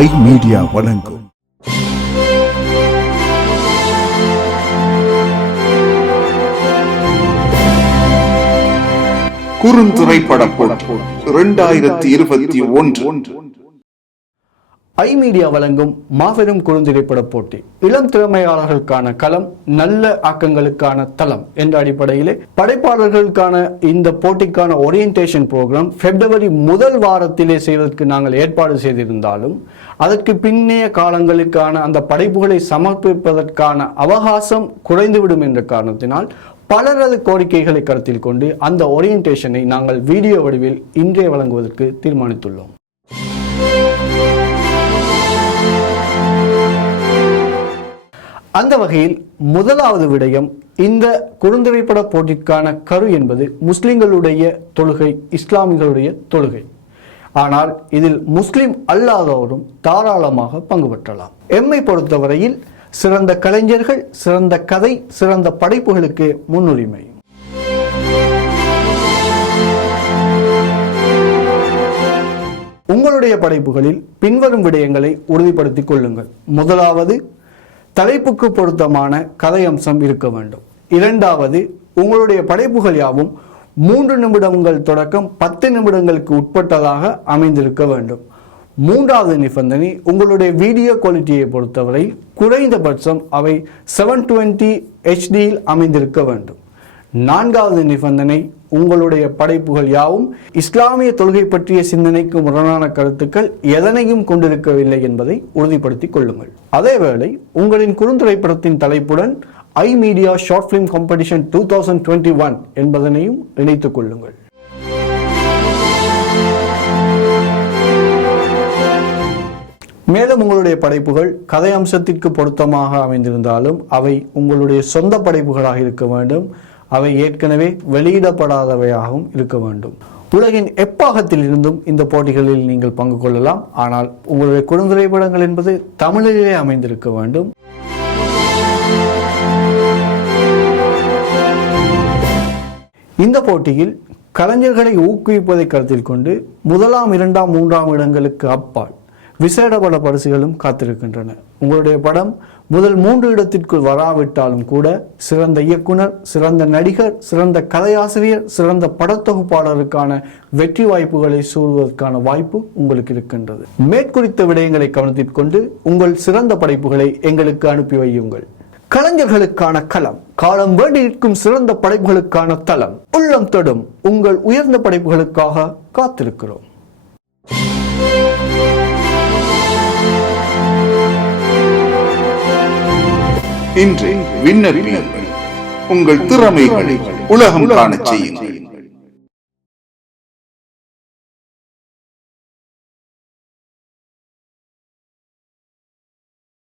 ஐ media வழங்கும் குறுந்திரைப்பட போட்டி 2021. ஐ media வழங்கும் மாபெரும் குறுந்திரைப்பட போட்டி இளம் திறமையாளர்களுக்கான களம், நல்ல ஆக்கங்களுக்கான தளம் என்ற அடிப்படையிலே படைப்பாளர்களுக்கான இந்த போட்டிக்கான ஓரியன்டேஷன் புரோகிராம் பிப்ரவரி முதல் வாரத்திலே செய்வதற்கு நாங்கள் ஏற்பாடு செய்திருந்தாலும் அதற்கு பின்னைய காலங்களுக்கான அந்த படைப்புகளை சமர்ப்பிப்பதற்கான அவகாசம் குறைந்துவிடும் என்ற காரணத்தினால் பலரது கோரிக்கைகளை கருத்தில் கொண்டு அந்த ஓரியன்டேஷனை நாங்கள் வீடியோ வடிவில் இன்றே வழங்குவதற்கு தீர்மானித்துள்ளோம். அந்த வகையில் முதலாவது விடயம், இந்த குறுந்திரைப்பட போட்டிக்கான கரு என்பது முஸ்லிம்களுடைய தொழுகை, இஸ்லாமியர்களுடைய தொழுகை. ஆனால் இதில் முஸ்லிம் அல்லாதவரும் தாராளமாக பங்கு பெற்றலாம். எம்மை பொறுத்தவரையில் சிறந்த கலைஞர்கள், சிறந்த கதை, சிறந்த படைப்புகளுக்கு முன்னுரிமை. உங்களுடைய படைப்புகளில் பின்வரும் விடயங்களை உறுதிப்படுத்திக் கொள்ளுங்கள். முதலாவது, தலைப்புக்கு பொருத்தமான கதை அம்சம் இருக்க வேண்டும். இரண்டாவது, உங்களுடைய படைப்புகள் யாவும் 3 நிமிடங்கள் தொடக்கம் 10 நிமிடங்களுக்கு உட்பட்டதாக அமைந்திருக்க வேண்டும். மூன்றாவது நிபந்தனை, உங்களுடைய வீடியோ குவாலிட்டியை பொறுத்தவரை குறைந்தபட்சம் அவை 720 HDயில் அமைந்திருக்க வேண்டும். நான்காவது நிபந்தனை, உங்களுடைய படைப்புகள் யாவும் இஸ்லாமிய தொழுகை பற்றிய சிந்தனைக்கு முரணான கருத்துக்கள் எதனையும் கொண்டிருக்கவில்லை என்பதை உறுதிப்படுத்திக் கொள்ளுங்கள். அதேவேளை உங்களின் குறுந்திரைப்படத்தின் தலைப்புடன் ஐ மீடியா ஷார்ட் பிலிம் காம்படிஷன் 2021 என்பதனையும் இணைத்துக் கொள்ளுங்கள். மேலும் உங்களுடைய படைப்புகள் கதை அம்சத்திற்கு பொருத்தமாக அமைந்திருந்தாலும் அவை உங்களுடைய சொந்த படைப்புகளாக இருக்க வேண்டும். அவை ஏற்கனவே வெளியிடப்படாதவையாகவும் இருக்க வேண்டும். உலகின் எப்பாகத்தில் இருந்தும் இந்த போட்டிகளில் நீங்கள் பங்கு கொள்ளலாம். ஆனால் உங்களுடைய குறுந்திரைப்படங்கள் என்பது தமிழிலே அமைந்திருக்க வேண்டும். இந்த போட்டியில் கலைஞர்களை ஊக்குவிப்பதை கருத்தில் கொண்டு 1ஆம், 2ஆம், 3ஆம் இடங்களுக்கு அப்பால் விசேட பல பரிசுகளும் காத்திருக்கின்றன. உங்களுடைய படம் முதல் 3 இடத்திற்குள் வராவிட்டாலும் கூட சிறந்த இயக்குனர், சிறந்த நடிகர், சிறந்த கதையாசிரியர், சிறந்த படத்தொகுப்பாளருக்கான வெற்றி வாய்ப்புகளை சூடுவதற்கான வாய்ப்பு உங்களுக்கு இருக்கின்றது. மேற்குறித்த விடயங்களை கவனத்தில் கொண்டு உங்கள் சிறந்த படைப்புகளை எங்களுக்கு அனுப்பி வையுங்கள். கலைஞர்களுக்கான களம், காலம் வேண்டியிருக்கும் சிறந்த படைப்புகளுக்கான தளம், உள்ளம் தொடும் உங்கள் உயர்ந்த படைப்புகளுக்காக காத்திருக்கிறோம். இன்று விண்ணப்பியுங்கள். உங்கள் திறமைகளை உலகம் காணச் செய்யுங்கள்.